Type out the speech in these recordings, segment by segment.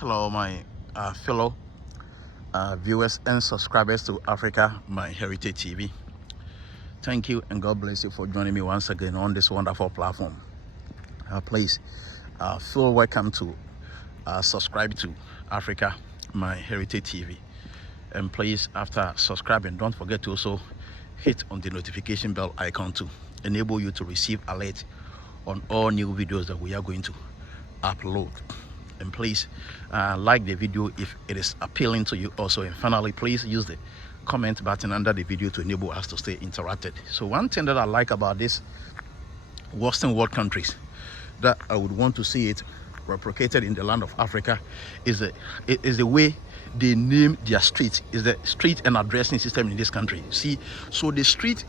Hello, my fellow viewers and subscribers to Africa, my Heritage TV. Thank you and God bless you for joining me once again on this wonderful platform. Please feel welcome to subscribe to Africa, my Heritage TV. And please, after subscribing, don't forget to also hit on the notification bell icon to enable you to receive alert on all new videos that we are going to upload. And please like the video if it is appealing to you also. And finally, please use the comment button under the video to enable us to stay interacted. So one thing that I like about this Western world countries that I would want to see it replicated in the land of Africa is the way they name their street, is the street and addressing system in this country. See, so the street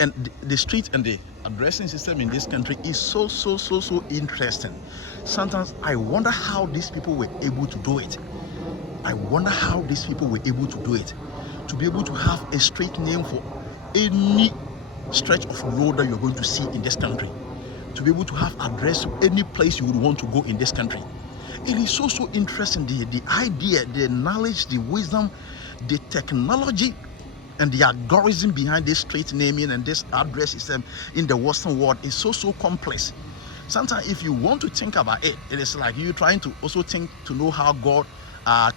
and the addressing system in this country is so interesting. Sometimes I wonder how these people were able to do it. I wonder how these people were able to do it, to be able to have a street name for any stretch of road that you're going to see in this country, to be able to have address to any place you would want to go in this country. It is so interesting, the idea, the knowledge, the wisdom, the technology and the algorithm behind this street naming and this address system in the Western world is so complex. Sometimes if you want to think about it, it is like you trying to also think to know how God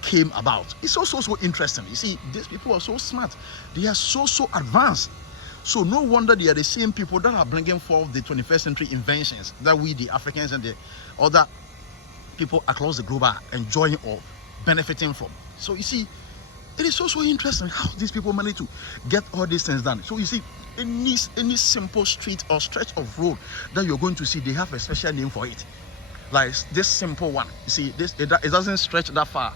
came about. It's so interesting. You see, these people are so smart. They are so advanced. So no wonder they are the same people that are bringing forth the 21st century inventions that we, the Africans and the other people across the globe, are enjoying or benefiting from. So you see, it is so interesting how these people manage to get all these things done. So you see, any simple street or stretch of road that you're going to see, they have a special name for it. Like this simple one, you see, it doesn't stretch that far.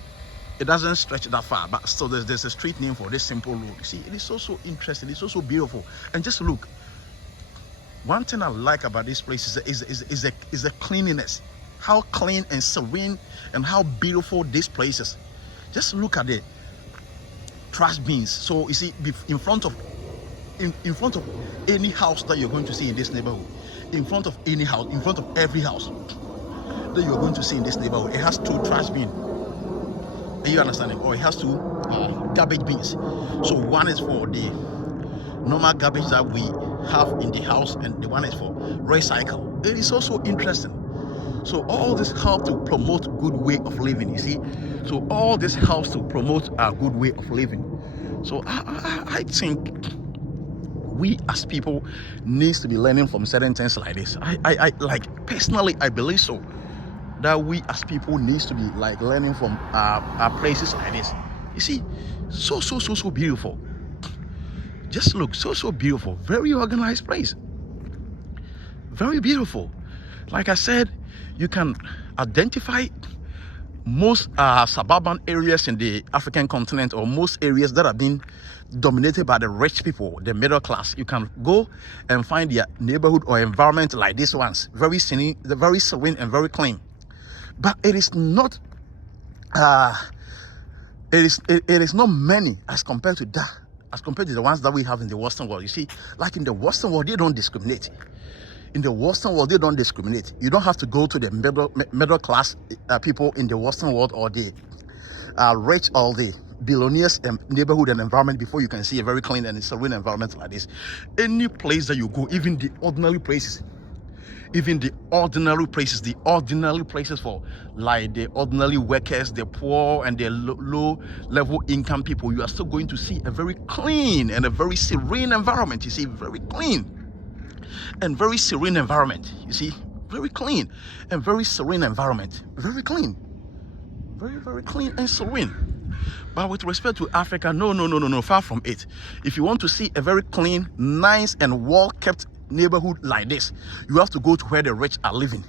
It doesn't stretch that far, but still there's a street name for this simple road. You see, it is so interesting. It's so beautiful. And just look, one thing I like about this place is the cleanliness. How clean and serene and how beautiful this place is. Just look at it. Trash bins. So you see, in front of any house that you're going to see in this neighborhood, in front of any house, in front of every house that you're going to see in this neighborhood, it has 2 trash bins. Are you understanding? Or it has 2 garbage bins. So one is for the normal garbage that we have in the house, and the one is for recycle. It is also interesting. So all this helps to promote good way of living, you see. So all this helps to promote a good way of living. So I think we as people needs to be learning from certain things like this. I like personally, I believe so, that we as people needs to be like learning from places like this. You see, so beautiful. Just look, so beautiful. Very organized place. Very beautiful. Like I said, you can identify most suburban areas in the African continent, or most areas that have been dominated by the rich people, the middle class. You can go and find their neighborhood or environment like this ones, very serene and very clean. But it is not it is not many as compared to the ones that we have in the Western world. You see, like in the Western world, they don't discriminate. In the Western world, they don't discriminate. You don't have to go to the middle class people in the Western world, or the rich, or the billionaires neighborhood and environment before you can see a very clean and serene environment like this. Any place that you go, even the ordinary places for like the ordinary workers, the poor and the low level income people, you are still going to see a very clean and a very serene environment. You see, very clean and very serene environment. You see, very clean and very serene environment. Very clean, very clean and serene. But with respect to Africa, no, far from it. If you want to see a very clean, nice and well kept neighborhood like this, you have to go to where the rich are living.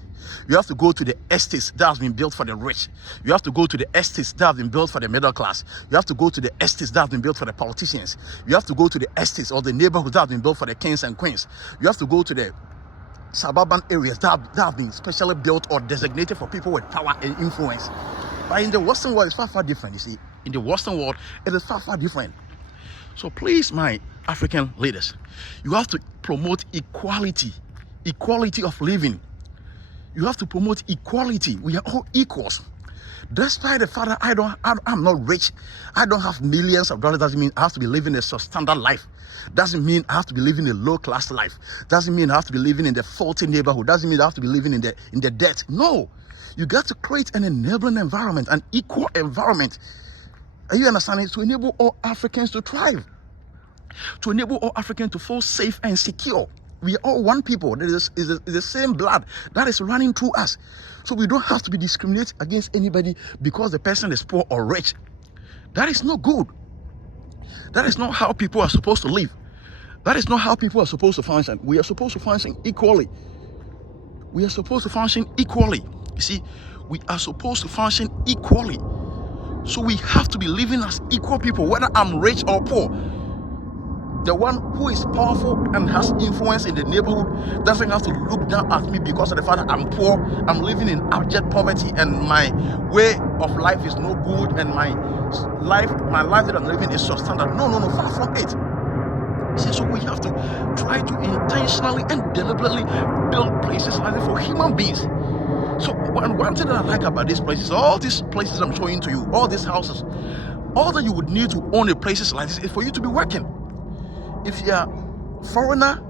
You have to go to the estates that have been built for the rich. You have to go to the estates that have been built for the middle class. You have to go to the estates that have been built for the politicians. You have to go to the estates or the neighborhoods that have been built for the kings and queens. You have to go to the suburban areas that have been specially built or designated for people with power and influence. But in the Western world, it's far different. You see, in the Western world, it is far different. So please, my African leaders, you have to promote equality of living. You have to promote equality. We are all equals. Despite the fact that I'm not rich, I don't have millions of dollars, doesn't mean I have to be living a substandard life. Doesn't mean I have to be living a low-class life. Doesn't mean I have to be living in the faulty neighborhood. Doesn't mean I have to be living in the debt. No, you got to create an enabling environment, an equal environment. Are you understanding? To enable all Africans to thrive, to enable all Africans to feel safe and secure. We are all one people. There is the same blood that is running through us. So we don't have to be discriminated against anybody because the person is poor or rich. That is not good. That is not how people are supposed to live. That is not how people are supposed to function. We are supposed to function equally. We are supposed to function equally. You see, we are supposed to function equally. So we have to be living as equal people, whether I'm rich or poor. The one who is powerful and has influence in the neighborhood doesn't have to look down at me because of the fact that I'm poor, I'm living in abject poverty, and my way of life is no good, and my life that I'm living is substandard. No, far from it. See, so we have to try to intentionally and deliberately build places like that for human beings. So one thing that I like about these places, all these places I'm showing to you, all these houses, all that you would need to own a places like this is for you to be working. If you're a foreigner,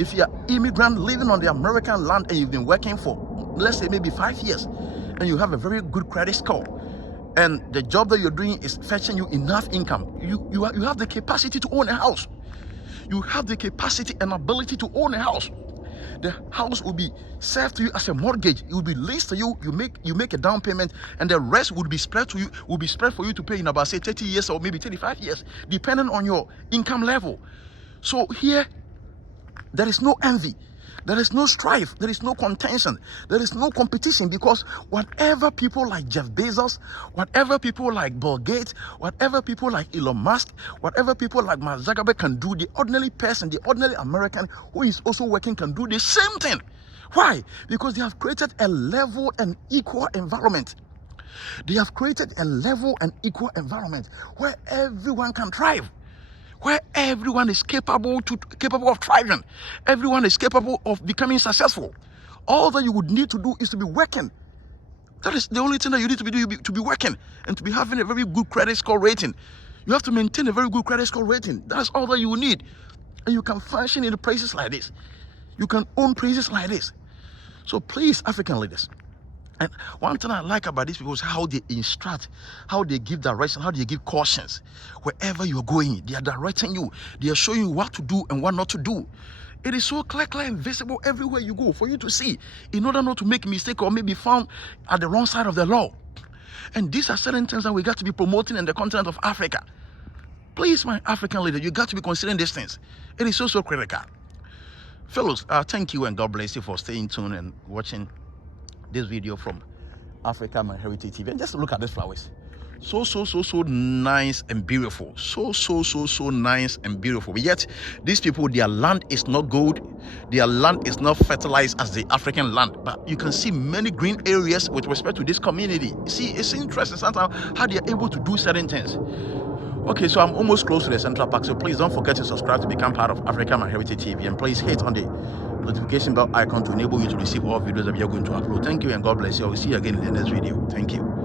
if you're an immigrant living on the American land and you've been working for, let's say, maybe 5 years, and you have a very good credit score, and the job that you're doing is fetching you enough income, you have the capacity to own a house. You have the capacity and ability to own a house. The house will be served to you as a mortgage. It will be leased to you. You make a down payment, and the rest would be spread to you. Will be spread for you to pay in about, say, 30 years or maybe 35 years, depending on your income level. So here, there is no envy, there is no strife, there is no contention, there is no competition, because whatever people like Jeff Bezos, whatever people like Bill Gates, whatever people like Elon Musk, whatever people like Mark Zuckerberg can do, the ordinary person, the ordinary American who is also working can do the same thing. Why? Because they have created a level and equal environment. They have created a level and equal environment where everyone can thrive, where everyone is capable of thriving. Everyone is capable of becoming successful. All that you would need to do is to be working. That is the only thing that you need to be doing, to be working and to be having a very good credit score rating. You have to maintain a very good credit score rating. That's all that you will need. And you can function in places like this. You can own places like this. So please, African leaders, and one thing I like about these people is how they instruct, how they give direction, how they give cautions. Wherever you're going, they are directing you. They are showing you what to do and what not to do. It is so clear and visible everywhere you go for you to see, in order not to make a mistake or maybe found at the wrong side of the law. And these are certain things that we got to be promoting in the continent of Africa. Please, my African leader, you got to be considering these things. It is so critical. Fellows, thank you and God bless you for staying tuned and watching this video from Africa My Heritage TV. And just look at these flowers. So nice and beautiful. So nice and beautiful. But yet these people, their land is not gold, their land is not fertilized as the African land, but you can see many green areas with respect to this community. You see, it's interesting sometimes how they are able to do certain things. Okay, so I'm almost close to the Central Park, so please don't forget to subscribe to become part of Africa My Heritage TV, and please hit on the notification bell icon to enable you to receive all videos that we are going to upload. Thank you and God bless you. I will see you again in the next video. Thank you.